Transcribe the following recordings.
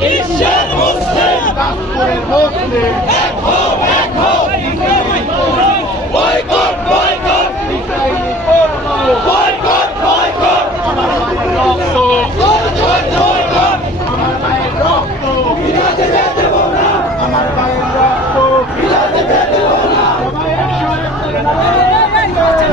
বিশ্বের মুসলিম নাগপুরের মুসলিম boycott boycott Israeli পণ্য boycott boycott আমার মায়ের রক্ত বয়কট আমার মায়ের রক্ত বিলাতে দেব না আমার মায়ের রক্ত বিলাতে দেব না সবাই একসাথে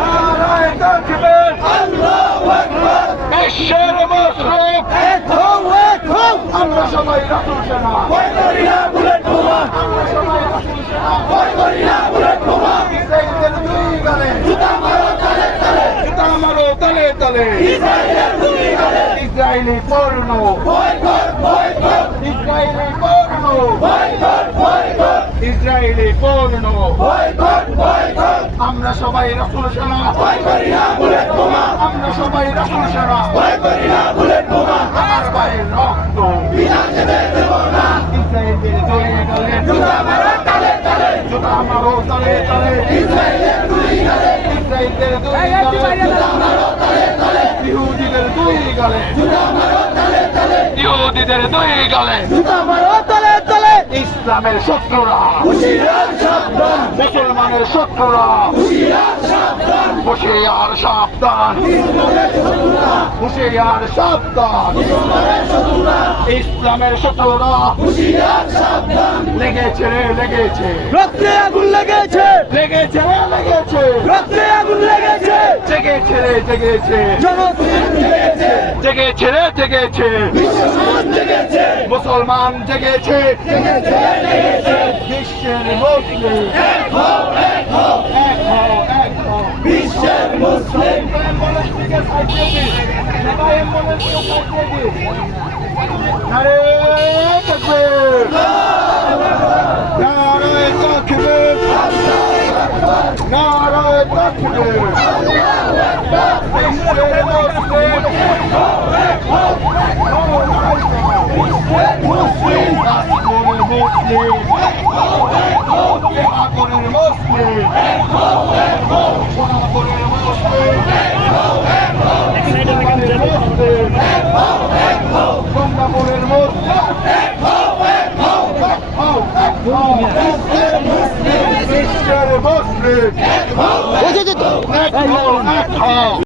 নারায়ে তাকবীর আল্লাহু আকবার বিশ্বের মুসলিম এক হও আমরা সবাই রাসূল সেনা ভয় করি না বুলেট বোমা আমরা সবাই রাসূল সেনা ভয় করি না বুলেট বোমা ইসরায়েলের দুই গালে জুতা মারো তালে তালে জুতা মারো তলে তলে ইসরায়েলের দুই গালে ইসরায়েলি পণ্য বয়কট বয়কট ইসরায়েলি পণ্য বয়কট বয়কট ইসরায়েলি পণ্য বয়কট বয়কট আমরা সবাই রাসূল সেনা ভয় করি না বুলেট বোমা আমরা সবাই রাসূল সেনা ভয় করি না বুলেট বোমা আমার ভাইয়ের রক্ত বিলাতে দেব না ইসরায়েলের দুই গালে জুতা মারো তালে তালে জুতা মারো তলে তলে ইসরায়েলের দুই গালে ইসরায়েলের দুই গালে জুতা মারো তালে তালে ইহুদিদের দুই গালে জুতা মারো তালে তালে ইহুদিদের দুই গালে জুতা মারো তালে তালে ইসলামের শত্রুরা হুশিয়ার সাবধান মুসলমানের শত্রুরা হুশিয়ার সাবধান হুশিয়ার সাবধান ইসলামের শত্রুরা হুশিয়ার সাবধান ইসলামের শত্রুরা ইসলামের শত্রুরা হুশিয়ার সাবধান লেগেছে রে লেগেছে রক্তে আগুন লেগেছে লেগেছে রে লেগেছে রক্তে আগুন লেগেছে জেগেছে রে জেগেছে জনগণ জেগেছে জেগেছে রে জেগেছে বিশ্ব সমাজ জেগেছে মুসলমান জেগেছে জেগেছে জেগেছে বিশ্বের মুসলিম এক হও এক হও এক হও এক হও বিশ্বের মুসলিম অ্যাম্বুলেন্সটিকে সাইড দিয়ে দিন সবাই অ্যাম্বুলেন্সকে সাইড দিয়ে দিন নারায়ে তাকবীর নারায়ে তাকবীর নারায়ে তাকবীর বিশ্বের মুসলিম মুসলিম নাগপুরের মুসলিম সোনাপুরের মুসলিম সোনাপুরের মুসলিম সোনাপুরের মুসলিম সোনাপুরের মুসলিম বিশ্বের মুসলিম এক হও এক হও